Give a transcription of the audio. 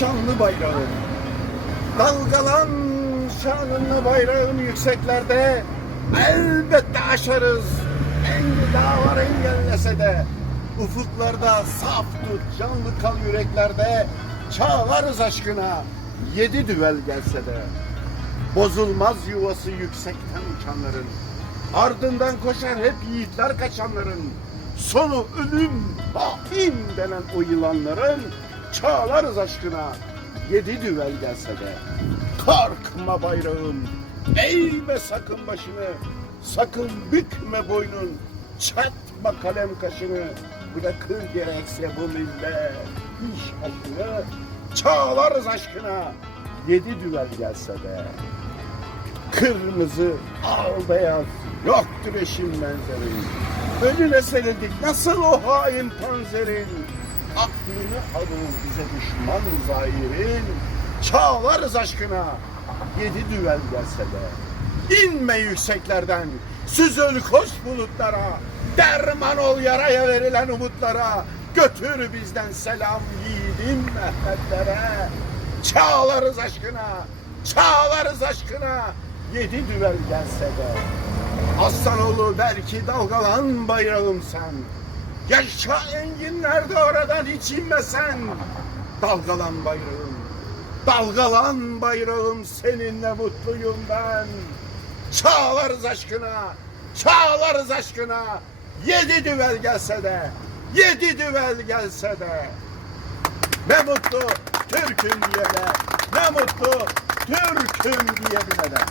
şanlı bayrağım. Dalgalan şanınla bayrağım yükseklerde. Elbette aşarız. Engin dağlar engellese de. Ufuklarda saf tut, canlı kal yüreklerde. Çağlarız aşkına. Yedi düvel gelse de. Bozulmaz yuvası yüksekten uçanların. Ardından koşar hep yiğitler kaçanların. Sonu ölüm, hakim denen o yılanların. Çağlarız aşkına. Yedi düvel gelse de. Korkma bayrağım. Eğme sakın başını. Sakın bükme boynun. Çatma kalem kaşını. Bırakır gerekse bu millet. iş aşkını. Çağlarız aşkına. Yedi düvel gelse de. Kırmızı, al beyaz, yoktur eşin benzerin. Önüne serildik nasıl o hain panzerin. Aklını alır bize düşman zahirin. Çağlarız aşkına, yedi düvel gelse de. İnme yükseklerden, süzül koş bulutlara. Derman ol yaraya verilen umutlara. Götür bizden selam yiğidim Mehmetlere. Çağlarız aşkına, çağlarız aşkına. Yedi düvel gelse de. Aslanoğlu belki dalgalan bayrağım sen. Yaşa enginlerde oradan hiç inmesen. Dalgalan bayrağım. Dalgalan bayrağım seninle mutluyum ben. Çağlarız aşkına. Çağlarız aşkına. Yedi düvel gelse de. Yedi düvel gelse de. Ne mutlu Türk'üm diyene. Ne mutlu Türk'üm diyebilene.